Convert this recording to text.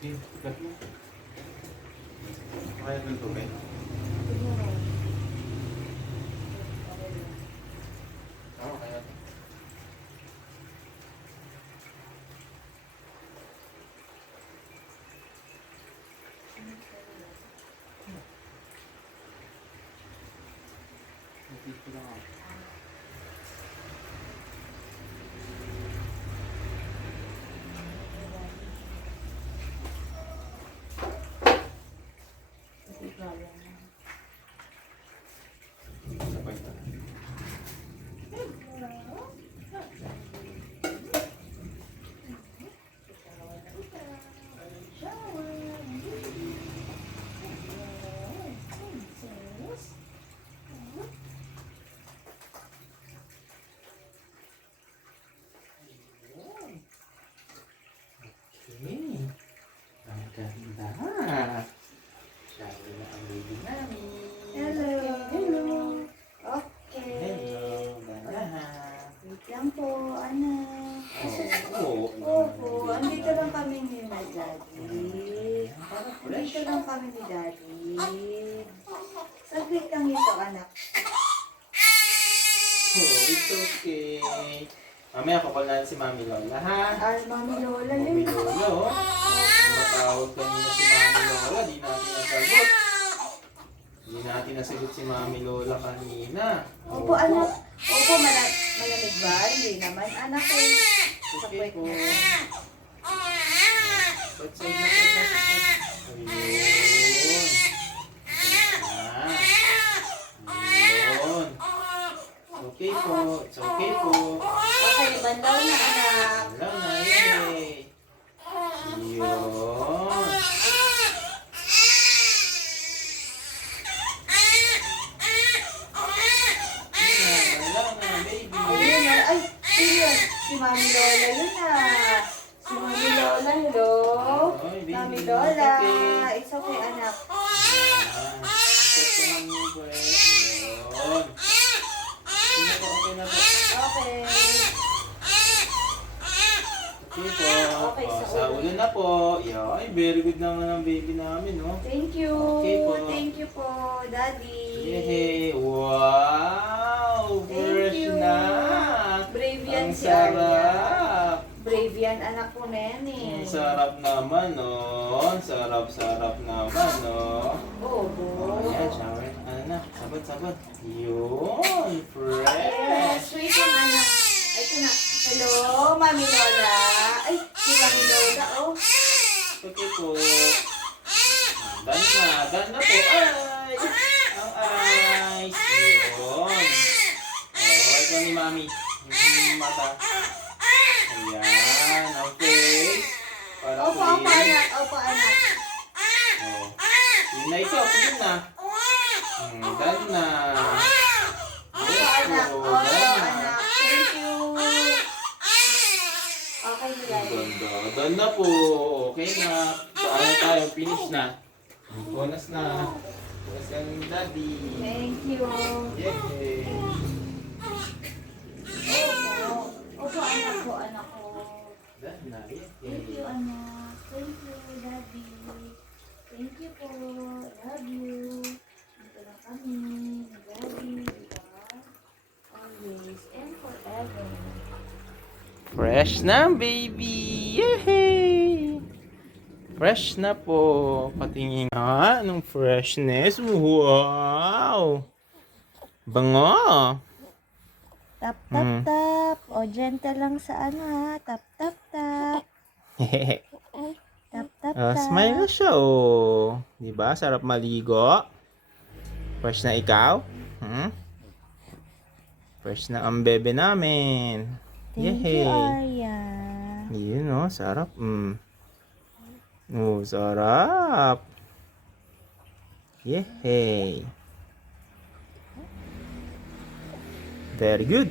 Tikat mo. Kaya ng tubig. Oo, kaya ito. Dito lang ako. Sabay na. Okay. Ang ganda. Shower na ang baby namin. Hello. Hello. Okay. Hello, ganda. Wait lang po, anak. Oo. Opo, andito lang kami ni Daddy. Andito lang kami ni Daddy. Saglit lang ito, anak. Oh, it's okay. Mamaya kapal natin si Mami Lola, ha? Ay, Mami Lola, Mami yun. Lola, oh. Tumatawag kanina si Mami Lola, di natin nasagot. Di natin nasagot si Mami Lola kanina. Opo, anak. Opo, malamig ba? Hindi naman, anak eh. Okay po. Side na, side na, side na. Ayun. Ayun. Okay po, it's okay po. Okay, bandaw na, anak. Wala na, yay. Yun. Wala na, baby. Ayun na, ay, sino yun? Si Mami Lola yun ah. Si Mami Lola, hello? Ay, baby, Mami Lola, okay. it's okay, anak. Yan. Ikat ko lang yung breath. Yun. Okay na po, okay na po. Okay. Okay po. Okay, O, sa sa ulo. ulo na po. Ay, very good naman ang baby namin, no? Thank you. Okay po. Thank you po, Daddy. Yay! Wow! Thank Fresh you. na! Brave yan Ang si Arya. sarap! Brave yan, anak ko na yan eh. Ang sarap naman, no? Ang sarap-sarap naman, no? Oo. Ayan, shower. Ano na? Sabon. Yun! Yes, Fresh! sweet yung anak. Ito na. Hello, Mami Lola. Ay, si Mami Lola, oh. Okay po. Dan na po. Ay! Ang eyes! Yun! Oh, ito ni Mami. Yung mata. Ayan, okay. Para Opo, opo, clean. anak. Opo, anak. Oh. Yun na ito, yun na. Dan na. Opo, Yes anak. po, Opo, dan na. anak. Thank you. Okay, Ang Daddy. ganda. Dan na po. Okay na. Paano tayo? Finish na. Bonus na. Bonus ka ng daddy. Thank you. Yay! Opo, anak ko, anak ko. Dan na. Thank you, anak. Thank you, Daddy. Thank you po. Love you. Dito lang kami. Daddy, diba? Always and forever. Fresh na, baby! Yay! Fresh na po. Patingin nga ng freshness. Wow! Bango! Tap, tap, tap. O, gentle lang sa ano ha. Tap, tap, tap. Tap, tap, tap. Smile na siya, oh. Diba? Sarap maligo. Fresh na ikaw? Fresh na ang bebe namin. Thank you, Arya. Yun, oh. Sarap. Oh, sarap. Yay! Very good.